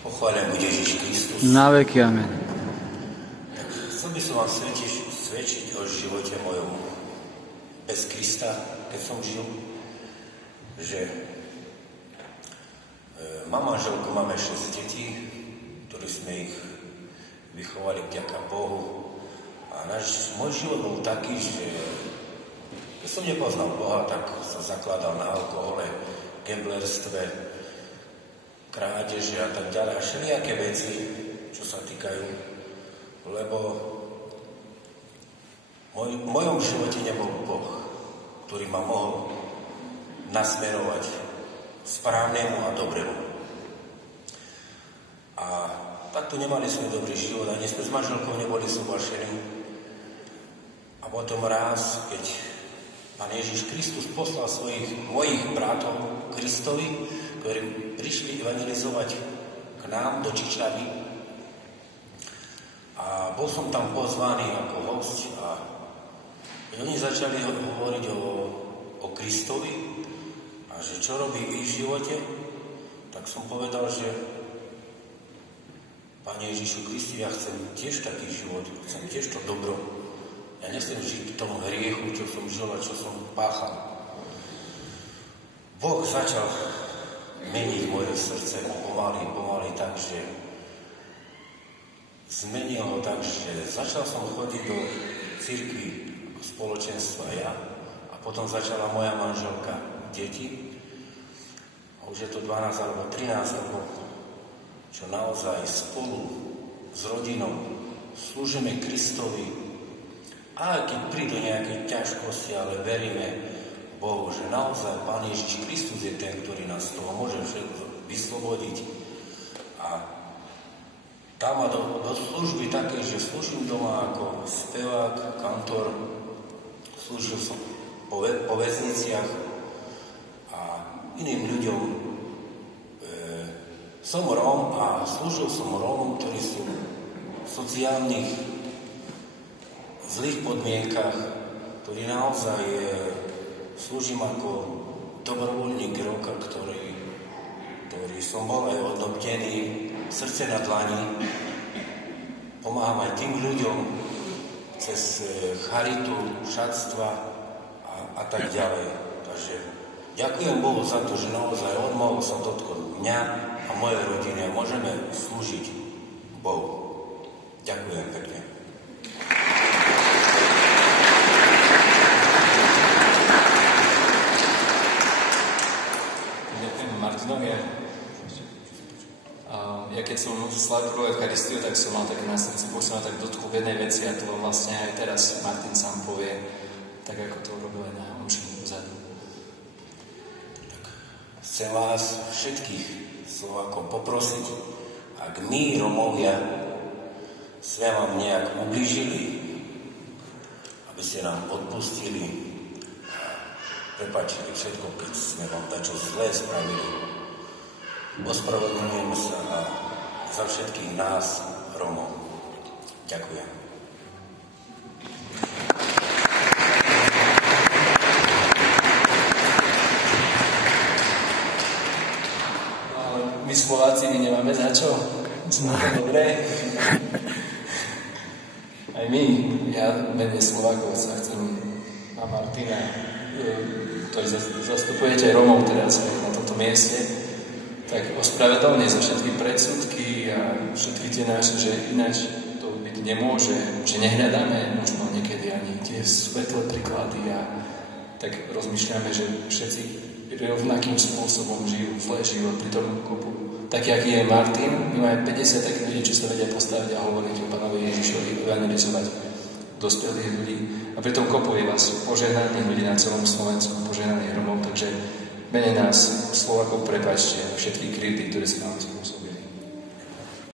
Pochváľujem bude Ježiš Kristus. Na veky amen. Tak chcel by som vám svedčiť o živote mojom bez Krista, keď som žil, že mám manželku, máme 6 detí, ktorí sme ich vychovali vďaka Bohu. A môj život bol taký, že keď som nepoznal Boha, tak sa zakladal na alkohole, gamblerstve, krádeže a tak ďalej. A všelijaké veci, čo sa týkajú. Lebo v mojom živote nebol Boh, ktorý ma mohol nasmerovať správnemu a dobrému. A takto nemali sme dobrý život, ani sme s manželkou neboli súbašení. A potom raz, keď Pán Ježiš Kristus poslal mojich bratov Kristovi, ktorí prišli evangelizovať k nám do Čičavy. A bol som tam pozvaný ako host a keď oni začali hovoriť o Kristovi a že čo robí v ich živote, tak som povedal, že Pane Ježišu Kristi, ja chcem tiež taký život, chcem tiež to dobro. Ja nechcem žiť v tom hriechu, čo som žil a čo som páchal. Boh začal meniť moje srdce pomaly tak, že zmenil ho tak, že začal som chodiť do cirkvi, spoločenstva ja a potom začala moja manželka, deti. A už je to 12 alebo 13 rokov, čo naozaj spolu s rodinou slúžime Kristovi. A keď prídu nejaké ťažkosti, ale veríme Bohu, že naozaj Pán Ježiš Kristus je ten, ktorý nás z toho môže vyslobodiť. A tam ma do služby také, že slúžim doma ako spevák, kantor, slúžil som po väzniciach a iným ľuďom. Som Róm a slúžil som Rómom, ktorí sú v sociálnych zlých podmienkach, ktorý naozaj slúžim ako dobrovoľník roka, ktorý som bol aj odnobtený, srdce na dlani. Pomáham aj tým ľuďom cez charitu, šatstva a tak ďalej. Takže ďakujem Bohu za to, že naozaj On mohol sa dotknúť mňa a mojej rodiny a môžeme slúžiť Bohu. Ďakujem pekne. Ja keď som slávil prvú Eucharistiu, tak som mal také na srdci, Boh sa ma tak dotkol v jednej veci a to vám vlastne aj teraz Martin sám povie, tak ako to urobil aj na omši vzadu. Chcem vás všetkých Slovákov poprosiť, ak my, Romovia, sme vám nejak ublížili, aby ste nám odpustili a prepáčili všetko, keď sme vám dačo zlé spravili. Ospravedlňujem sa za všetkých nás, Romov. Ďakujem. My Slováci, my nemáme za čo. Sme dobré. Aj my, ja mene Slovákov sa chcem a Martina, ktorý zastupujete Romov teraz na tomto mieste, tak ospravedlne za všetky predsudky a všetky tie naše, že ináč to byť nemôže, že nehľadáme možno niekedy ani tie svetlé príklady a tak rozmýšľame, že všetci rovnakým spôsobom žijú zlé život pri tom kopu. Taký, aký je Martin, my máme 50 takých ľudí, čo sa vedia postaviť a hovoriť o Pánovi Ježišovi, evangelizovať dospelých ľudí. A pri tom kopu je vás požehnaných ľudí na celom Slovensku, požehnaných Romov, takže mene nás, Slovákov, prepáčte všetky krivdy, ktoré sa nám spôsobili.